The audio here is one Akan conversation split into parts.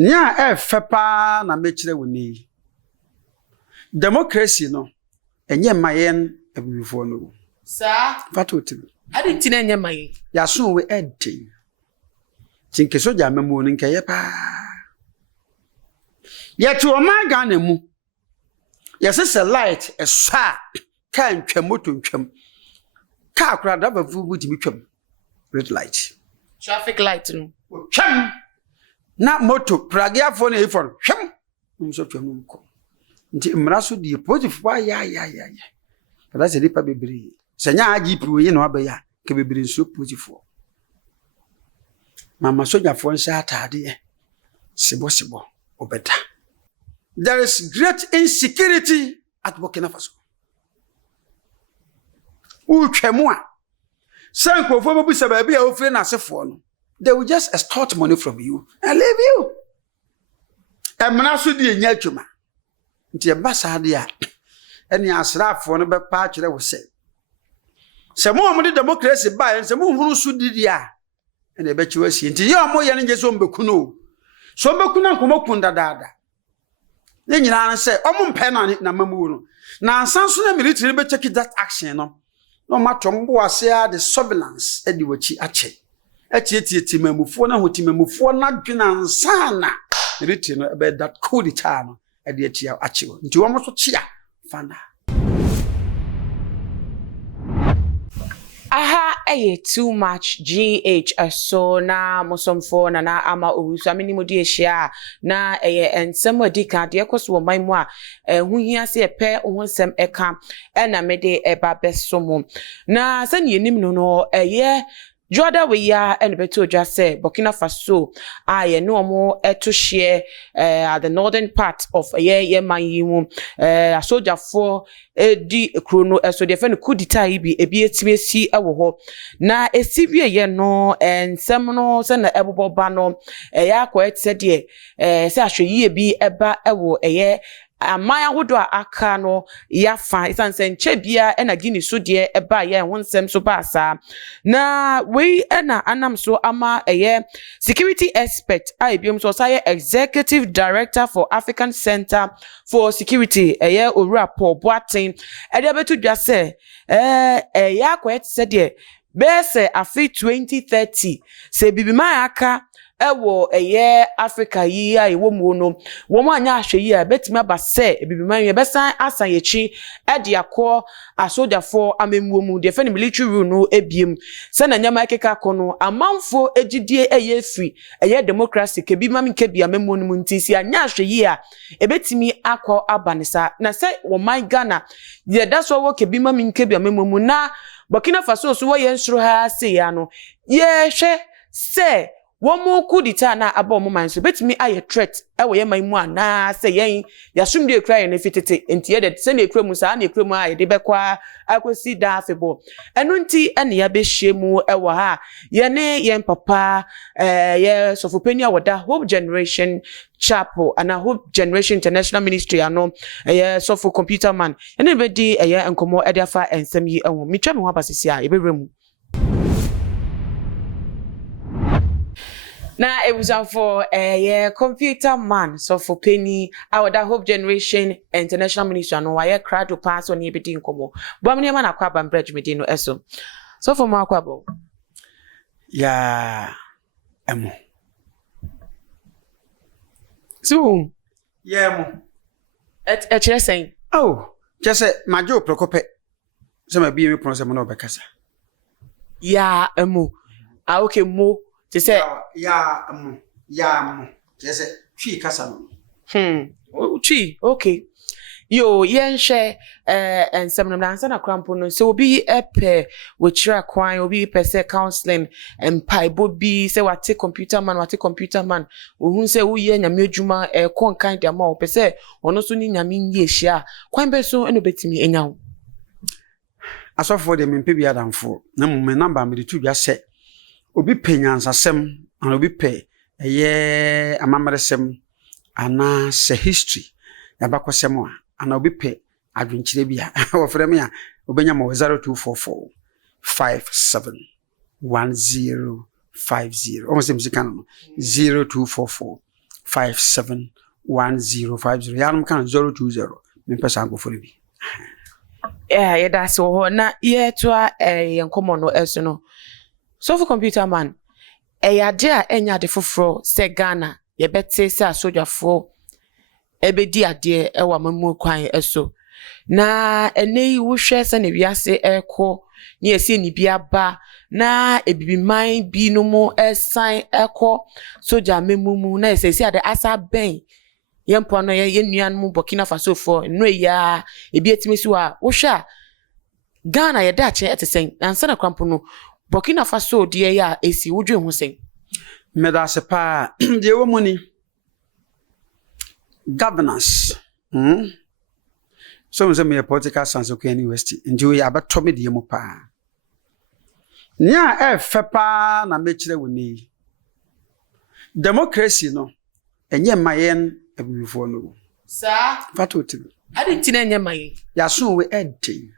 nya fepa na mechire woni democracy no enye mayen abibifo no sa fatotim adi ntina enye mayen ya so we edin tinke soja memu no nkeye pa yetu o maga na mu yesese light esa kan twam moto twam ka akura daba vubu di twam red light traffic light no twam na moto pragia fo na ifon twam umso twam ko nti mraso di positive wa ya kada se lipa bebere senya agp we na abaya ke bebere nso positive mama soja fo nsa atade sebo obeta. There is great insecurity at Burkina Faso. Uchemwa. Sanko for babu sababi a ofre na sefo no. They will just extort money from you and leave you. Emna so di enya twuma. Nti embasa de a eni asrafo no be pa akire wo se. Se mo de democracy ba se mo huru so di a ene be chiwa si. Nti ye omo ye nje so mbeku no. So mbeku na nkomoku ndadaada. Ye nyina say omumpe na mamu no na ansanso na military be check that action no matombo ase a the surveillance edi wachi ache etieti mamufo na hotimamufo na dwena ansana military no be that code cha no edi achi ache nti wo mo so chia fana aha too much GH so na mosomfo na ama owusu amini modi ehia na ensem adika de ekoso wo man mu a huhia se epe ohonsem eka na mede eba besomo na sane yenim no Joda we ya beto just say Burkina Faso ye no mo to share at the northern part of ye man yimu a soldier for di chrono so de fen kudita bi ebi etime si ewo ho na esiwie ye no ensem no se na eboboba no ya kwa etse de se ahwe bi eba ewo amaya hodo aka no yafa isanse nche bia na gini so de eba ye wonsem so baasa na we na anam so ama security expert biom so say executive director for African Center for Security Owura Paul Boatin de betu dwa se ya kwet se de be se afi 2030 se bibima aka ewo Africa yi a ewo mu no wo mo anya ahwe yi a betimi aba se ebibiman ye besan asan yechi de akọ asojafo amemwo mu de fe ni military rule no ebiem se na nyama keka kono amanfo egidie free democracy ke bi mami ke bi amemwo no mu ntisi anya ahwe yi a ebetimi akọ abanisa na se wo man Ghana ye that's wo ke bi mami ke bi amemwo mu na Burkina Faso so wo ye nsuro ha se ya no ye hwe se womo kudita na aba mo man so betimi aye threat ewo ye man mu ana se yen yasum de ekra ye na fitete enti de se na ekra mu sa na ekra mu aye de bekwa akosi da afebo enu nti ene ya be hwemu ewo ha ye ne yen papa ye sofopeni awoda Hope Generation Chapel and Hope Generation International Ministry ano sofo computer man ene be di enkomo ediafa ensem yi enwo mitwa me ho abasisi a ye be remu na it was for computer man so for penny our Hope Generation International Ministry no why crowd to pass on ye bedi nkomo bo amne ma na kwa ban bridge medi no eso so for ma kwa bo ya emo so ya emo chere sen oh just say majo prokope so ma bi me pronounce mo no bekasa ya emo okay mo they say ya just twi kasa no twi okay yo yen hwe ensem no na na krampo no so obi epe we chira kwan obi pese counseling empaibo bi say wate computer man ohun say wo ye nyame adwuma kon kan de ma o pese ono so ni nyame nyi ehia kwan be so eno betimi enya wo asofo de mempe bi adamfo na me number me de tu bia se obi penyansasem and obi pe amamaresem ana se history yabakosem a ana obi pe adwenkyire bia wo frem ya obenya mo 0244 571050 almost mzika no 0244 080571050 yanum kan 020 me pesa go bi. Yeah, that's so na yeah to yenkomo no eso no. So for computer man, ade a enya de foforo se Ghana, ye bete se asojafo ebedi ade e wa mamu kwan eso. Na enei wo hwe se ne wiase eko, ne esi ni bia ba na ebibiman bi no mo esan eko soja memumu na esesi ade asa ben yempo no ye nuan mu Burkina Faso for no ya ebi etimisi wa wo hwe Ghana ye da che etesen ansa na kwampo no Burkina Faso de ya esi wodwe ho sen Meda se pa de wo muni governance so we me political science okay university nju ya beto me de mu pa nya fe pa na mechire woni democracy no enye mayen abibifo no sa fatoti ade ntina enye mayen ya so we ede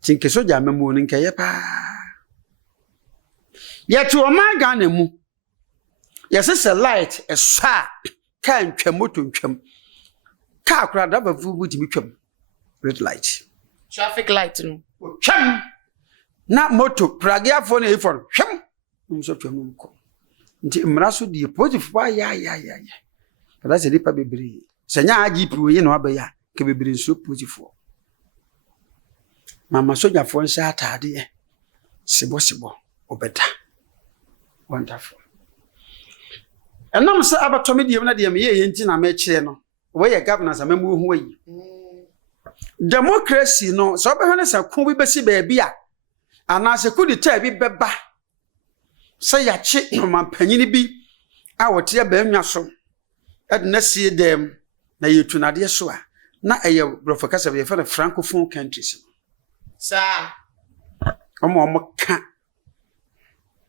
tinke soja memu no nke ye pa ye to o ma Ghana mu ye se light esa kan twamoto ntwam ka akura da bavu budi mitwam red light traffic light no twam na moto pragia fo na ifo twam nso twam ko nti mraso di positive ba ya kada se lipa bebre senya agi pro yi no abaya ke bebre nso positive mama soja fo nsa atade sebo obeda wonderful enam se abatomi diem na diem ye yenti na me kire no we ye governance amamu hu ayi democracy no so be hwane sa ku bi besi ba bia ana se ku di ta bi beba se ya chi no mampanyini bi a wote ya ba nwa so edna sie dem na yetunade so a na eye brofokasa be fa francophone countries sa omo ka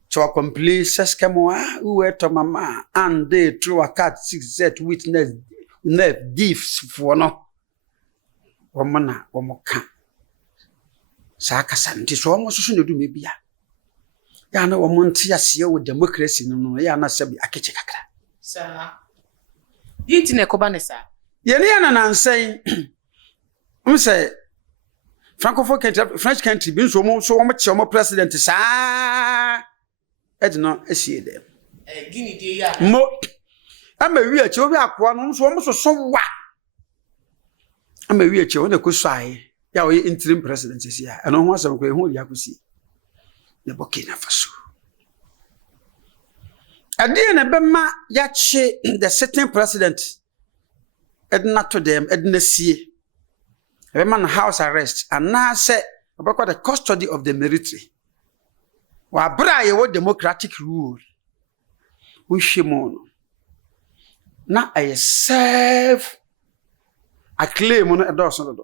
to complete seskemo we to mama and they through a cat 6z witness ne gifts for no womana womoka saka santi so omo so ne du mebia ya na womo ntia se wo democracy no ya na sabi akeche kakra sa yiti ne koba ne sa ye ne na nansen say francophone country French country bin so mo che omo president sa edno esie dem gini de ya mo ama wi ache obi akwa no so mo so wa ama wi ache wona ko swai ya o interim president sia eno ho asem ko e ho ya kusi ne Burkina Faso ade na bema ya che the sitting president edna to them edna sie a man house arrest and now say about the custody of the military wa bra ye wo democratic rule we shimono na I serve a claim on a dozen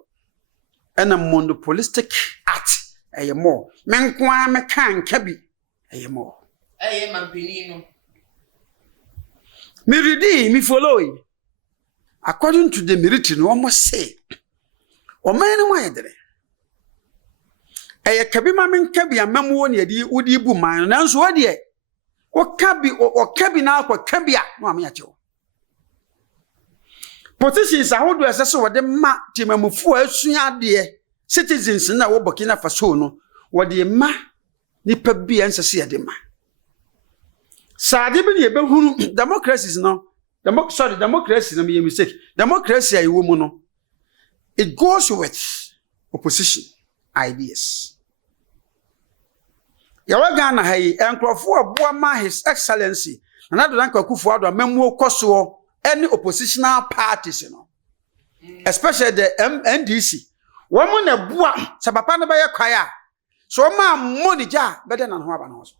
and a monopolistic act a more menkwa me kan kabi a more aye mampinino me ready me follow according to the military no almost say o man no yedre eye kabi ma menkabi amamu ne yedi wudi bu man nanso wo de o kabi na akwa kabi a no am ya chewo positions ahodo esese wo de ma timamufu asua de citizens na wo Burkina Faso no wo de ma nipa bi ensese ye de ma saade bi ne be hunu democracies no democracy no me mistake democracy ayi wo mu no it goes with opposition ideas. Yawa Ghana hayi enkrofo aboa ma his excellency na do nanka kufu ado mamu koso any oppositional parties no especially the NDC womu na boa sa papa no be kwaya so ma monija be de na ho aba na so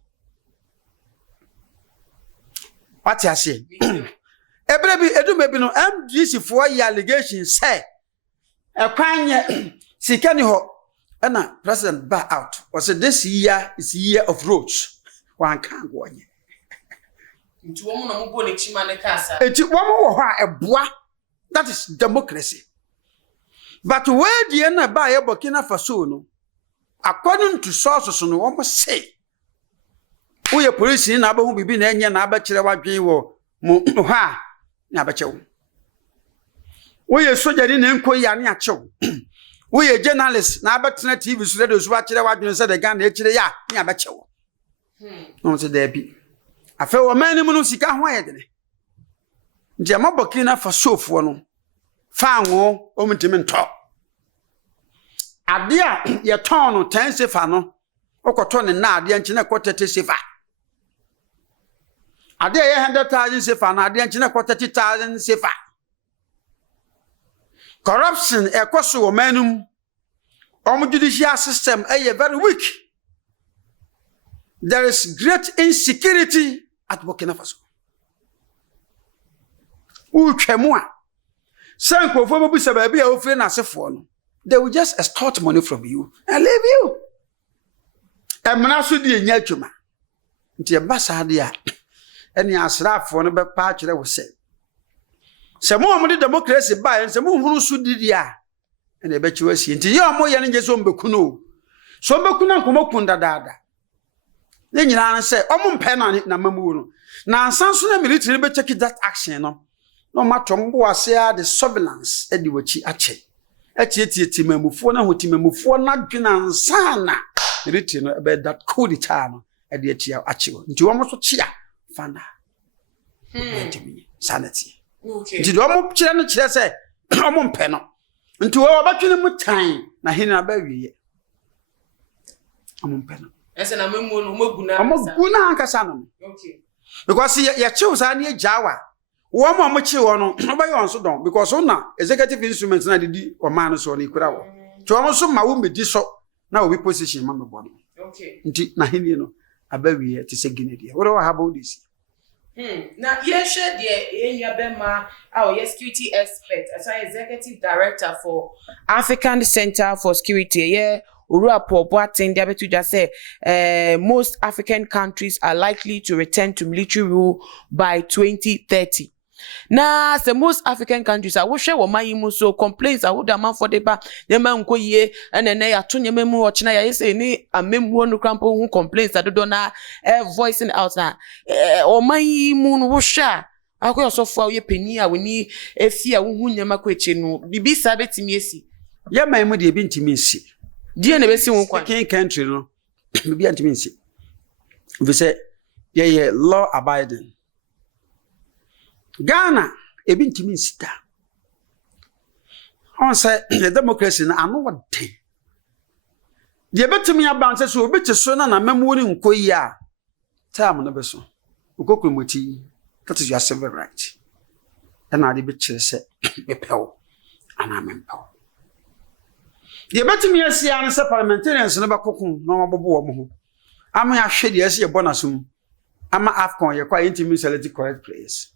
what you say ebrebi edumebi no NDC for your allegation say ekwanye sikani ho na president back out was this year is year of roads one can go onye nti wo mu na mo bo ne chima ne kasa eti wo mo wo ha eboa that is democracy but where the na ba ye Burkina Faso no according to sources no wo mo say wo ye police na abahu bibi na enye na aba kire wadwen wo mo ha ni abechewo wo ye soja ni nko ya ni achewo wo ye journalist na abetena TV so radio so ba kire wadwene se de Ghana e kire ya ni abechewo no se there bi afa wo mani mu no sika ho ayedene nti amabokina fa sofo no fa anwo o mutimi nto ade a ye ton no 10 sefa no okoto ne na ade nchi na kotete sefa ade ye 100,000 sefa na ade nchi na kotete 30,000 sefa corruption ekoso wo manum judicial system very weak. There is great insecurity at Burkina Faso. They will just extort money from you and leave you. And Manasudi and Yachuma. Until Ambassador and the Asraf for the patch that was said. Some more democracy by and some who should dia. And I bet you see until you are more young Becuno. So Becuna Kumokunda Dada. Then you answer, Omum Penna na Mamuno. Now, Sanson military be take that action. No matter what the surveillance, Ediwachi Ache. Eti timemufona ho timemufo na dwena sana written about that code chano e de tia achiwo nti wo mo so chia fana sanity okay nti wo mo kire no kire se wo mo mpe no nti wo batwene mu tan na hina ba wiye wo mo mpe no ese na memu no moguna ankasa no okay because ye chiwo sa na ejawa wo mo chi wo no obaye on so don because una executive instruments na didi o man so na ikura wo to wo so ma wo medi so na wo be position ma me bo no okay nti na hini no abawie ti se ginedi wo ha about this na ye share de enya bema our security expert as an executive director for African Center for Security ye Urapo Boateng Diabetu just say most African countries are likely to return to military rule by 2030. Na the most African countries are share wo mayimu so complaints are would man for the ba dem man ko ye ene na ya to nyememu o china ya say ni amemu no krampo hu complaints that do na voicing out na o mayimu no wo sha akoyo so fo ye pani a we ni efia wo hu nyema ko eche no bibi sa betimi esi ye mayimu de bi ntimi esi die na besi wo kwa country no bibi ntimi esi we say ye law abiding Ghana ebi ntimi nsita on say the democracy na anu wode de betimi abanse so obi so na memu ni nkoyi a time no beso ukokromoti that is your civil right and na de be kire se bepew ana mempew de betimi asia no se parliamentarians no bakokun na obobo wo mo ho ama ya hwe de asia bonasum ama afcon ye kwa intimi select correct players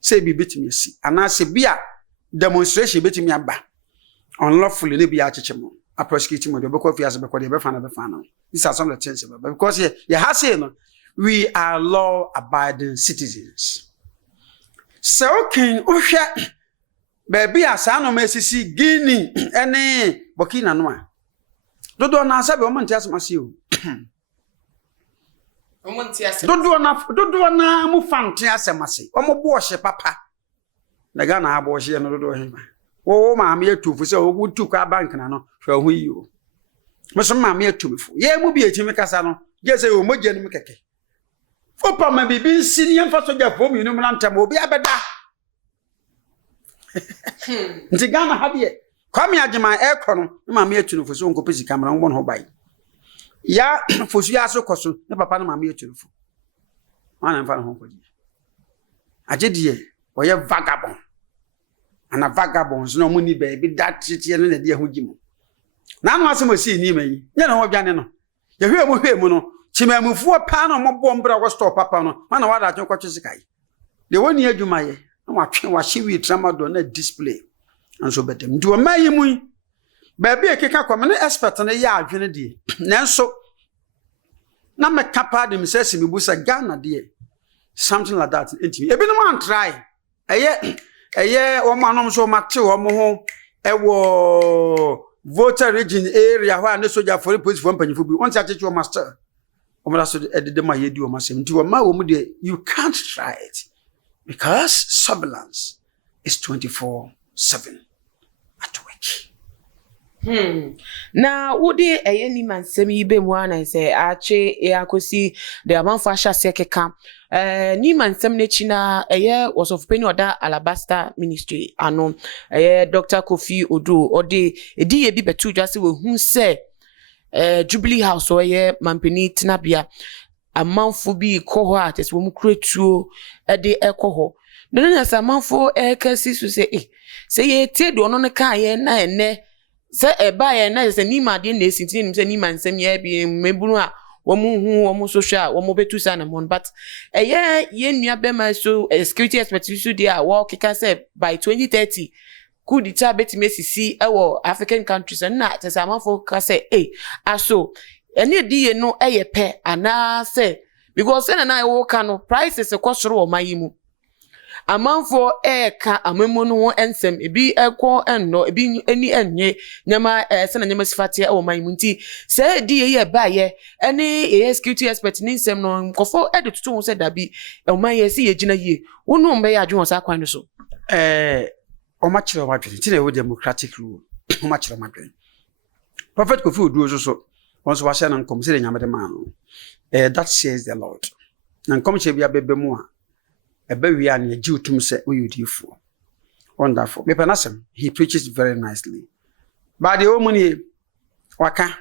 say be betimi asi ana se bia demonstration betimi aba unlawfully ne bia chechemo a prosecute mo de be ko fiase be ko de be fa na these are some of the things because you have say no we are law abiding citizens so okay ohwa baby asa no mesisi Guinea ene Burkina no a dodo na asa be o monte asmase o dodo na mu fante asemase o mo bo hye papa na ga na abo hye no dodo hye wo ma me atufu se wo gutu kwa bank na no hwa hu yi o mo so ma me atufu ye mu bi etimi kasa no je se o moje no keke fo pa ma bibi nsi ni mfa so ja fo mi no mu ntam obi abeda nti ga na ha de kwa me agema e no ma me atufu so nko pesi kamera ngo no bai ya fosu ya so koso ne papa na mama yeturufu ana mfa na ho koji agedie oye vagabond ana vagabonds no muni baby that tete no na de ahugimo na anu asemo si ni mai nye na ho dwane no ye hwe mu no chimamufu pa na mo bombra go store papa no mana wada atwe kwatwe sikai de woni adwuma ye na watwe wa hyewi tramadol na display anso betem nti o mayi mu baby ekeka kwa me expert na ya adwene die nanso na me kapa dem sese me busa Ghana die something like that entimi ebi no man try eye o manom so mate o mo ho ewo voter region area where na soldier for police for mpanyifo bi on chache o master o mara so edede ma yedi o masem nti o ma wo mu die you can't try it because surveillance is 24/7 at work. Na wode ni mansem yi be mu ana se ache akosi de amanfo ahase keka ni mansem na chi na was of penny oda Alabaster ministry ano Dr. Kofi Odo ode edi ye bi betu dwase we hu se Jubilee House o mampeni tinabia amanfo bi ko ho ates wo mu kretuo de ekoho no na sa amanfo kasi so se ye tie do no ka ye na ene se eba ye na se ni ma de na esintin se ni mansem ye bi mebunu a wo mu hu wo mu social wo mu betu sa na mon but ye nua be ma so security expert so dia wo kika se by 2030 could it beti mesisi ewo African countries na te se amanfo ka se aso ene di ye no pe ana se because na wo ka no prices ekosoro wo mayimu amanfo ka amemu no ho ensem ebi ekọ enno ebi eni enye nyama se na nyama sifate wo mayimu nti se di ye ba ye ene security expert ni nsem no nkofo de tutu ho se dabi oman ye se ye gina ye wonu mbe ya adwo sa kwan so omachiro madwen ti na wo democratic rule omachiro madwen Prophet Kofi Oduo so once was na nkom se nyama de man that says the Lord na nkom che bia bebe mu a ebe wi an ye utum se oyudifo wonderful me penasem he preaches very nicely but the omuni waka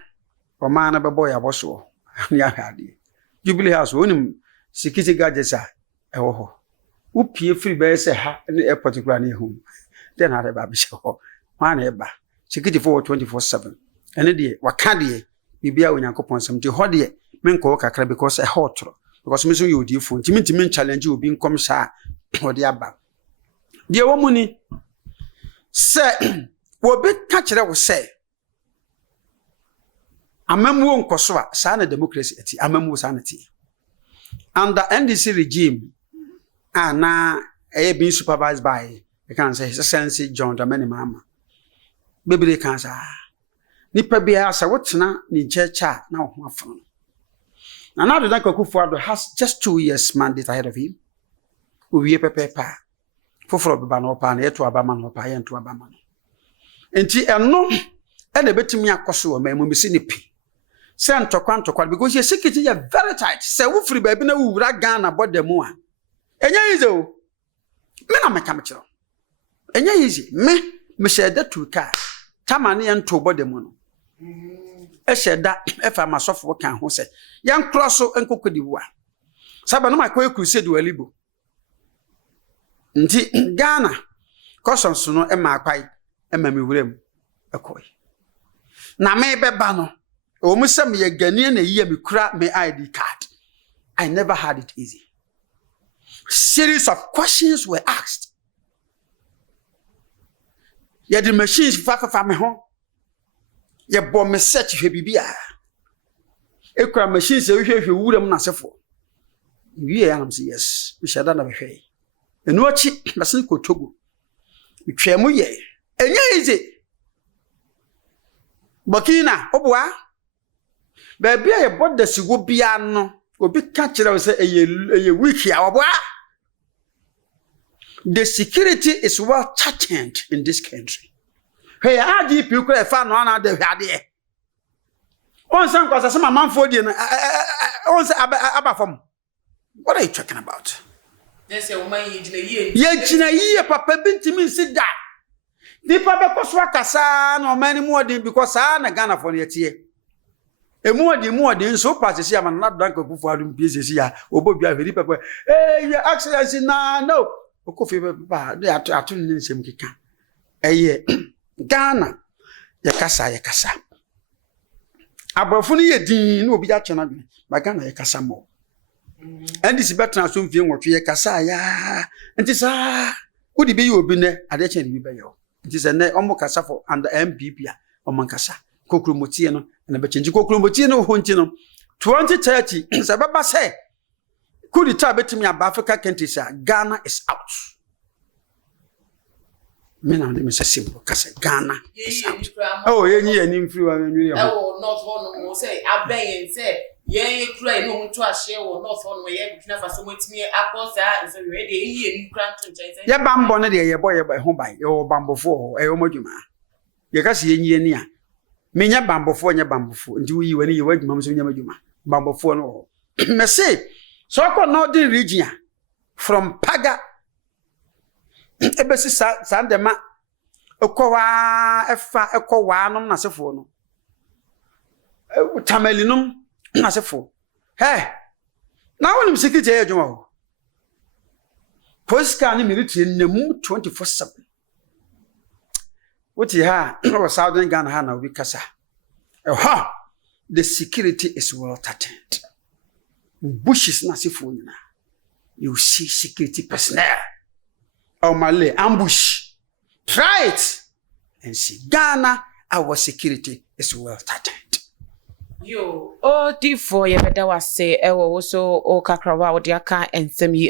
o man na bebo ya boso ya hade Jubilee House onim security gadgets a ewo ho upie free be se ha ne airport kura na ehum then ha ba be ho man e ba security for 24/7 ene de waka de bibia onyankopon sam de ho de menko kakra because hotro because me so you di phone timi challenge obi nkom sha odi aba de wo mu ni se wo be ka kire wo se amamu nkoso a sa na democracy ati amamu sa na ti under NDC regime na being supervised by you can say His Excellency John Dramani Mahama bebere kan sa nipa bia sa wotena ni checha na ho afon na now the Akufo-Addo has just 2 years mandate ahead of him. Uwie pepepa. Foforo beba no pa na yeto abama no pa ye nto abama no. Enti eno e na betimi akoso o mamu misi ni pi. Se ntokwa because your security is very tight. Se wo free ba bi na wura Ghana bodemu a. Enya easy o. Me na meka mekiro. Enya easy. Me sheda tu ka. Tamane ye nto bodemu no. Esheda efa masofo kan ho se yan kroso enkokodi wo a saba no makoy crusade walibo nti Ghana customs no akwai mi wurem ekoy na me beba no o mu se me Ghanaian na yiye me kura me ID card. I never had it easy. Series of questions were asked. Yeah, the machines fa me ho ye bo me search hwe bibia ekura machines e hwe wuram na sefo wi ya nam say yes we shada na hwe enu achi basin ko Togo twemu ye enya ize Burkina obwa ba bia ye bodda sigo bia no obi ka kire we say eye week ya obwa. The security is well threatened in this country. Hey, IGP could have found one of the idea. On some cause some man for the from. What are you talking about? Yes, your woman ye papa binti min sit that. The papa koswakasa no many more than because I na Ghana for yet ye. A more than so pass see I'm not drunk of for pieces here. Obobia very papa. Hey, your excellency no. Okofi papa they are atun nsem kika. Eye Ghana yakasa abrofo no ye din na obi ache na dwen ba Ghana yakasa mo and this better so mfie nwotwe yakasa ya nti sa odi be ye obi ne ade che ne be ye nti se ne omo kasa for under MPP a omo kasa kokromotie no na be chenji kokromotie no ho nti no 2030 se baba se could it betimi aba Africa countries Ghana is out. Me na me say simple kase Ghana. Oh, ye ni free one. Oh, not one more say aben say ye kura no muntu ahye wo no so no ye bituna fa so motimi akosa so we de ye nkura to nchen ye bambo no de ye boy ho ban ye wo bambofo ho e wo madwuma ye ka se ye nyie ni a menya bambofo nye bambofo ndi wi wani ye wadwuma mso nya madwuma bambofo no ho me say so ko northern region from Paga ebesi sandema ekowa efa ekowa anom na sefo no tamalinum na sefo na wonim security e adwuma ho police car ni military nemu 24/7 woti ha o southern Ghana ha na obi kasa the security is well tightened bushes na sefo nyina you see security personnel Malay ambush. Try it and see. Ghana, our security is well tightened. Yo, for ye better was say, also o kakrawa o diaka and semi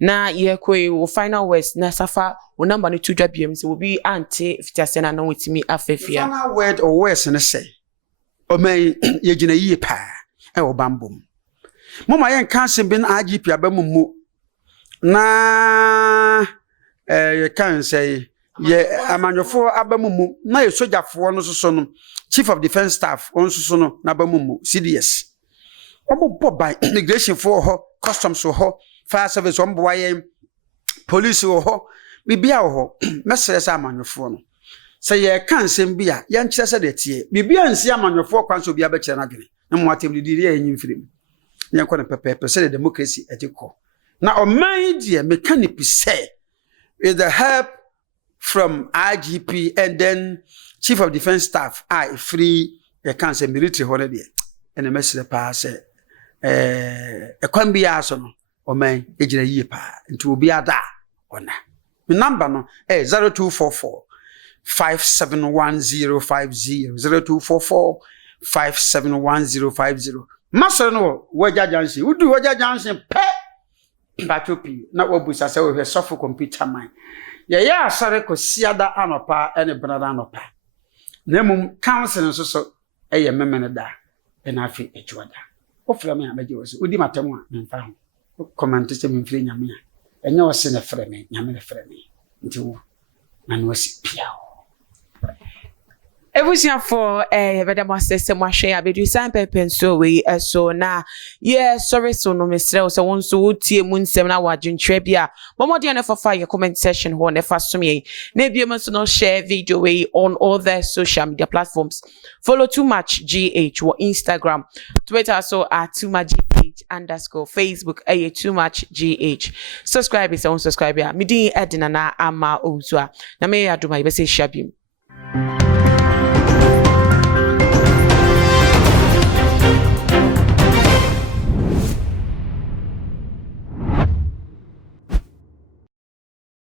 na ye kwe final words na safa o number ni 2 BMs will be anti if tasena no with me afefia. Final word or words and say. O may ye jina ye pa bambum. Mama yen kansen bin IGP abamumu na you can say ye amanyofo abamumu na ye sojafo no so no chief of defense staff on so no na abamumu CDS obo by immigration for ho customs ho fire service on boye police ho bibia ho mesere sa amanyofo no say ye kan sem bia ye nkire se de tie bibia nsi amanyofo kwan so bia be kire na dwene na mo atem didi ye nyim firim ye nkɔ ne pepepe se democracy etiko na o mind ye mechanic say with the help from IGP and then Chief of Defense Staff, I free a cancer military holiday and a message pass a can be ason or man ejina ye pa into be a da or na. The number no 0244 571050 0244 571050. Master no waja jansi udu waja jansi pe batopi na obusa se we sofo computer man ye asare ko siada anopa ene brada anopa na mum council nso so eye memene da ena afi ejuada ofra me abaje woso odi matemu a memfa ho comment se memfiri nyame a enye wose ne frɛ me nyame ne frɛ me nti wo na no wasi piao Ebusia for better master system wa share abedu san pepen so we so na sorry so no mesrel so won so tie mu nsem na wadwentwe bia momodi na for your comment section ho na fa so me na bia so no share video we on all the social media platforms follow too much gh or Instagram Twitter so at too much gh _ Facebook too much gh subscribe is on subscribe ya me din edina na ama ozua na me aduma be say shabim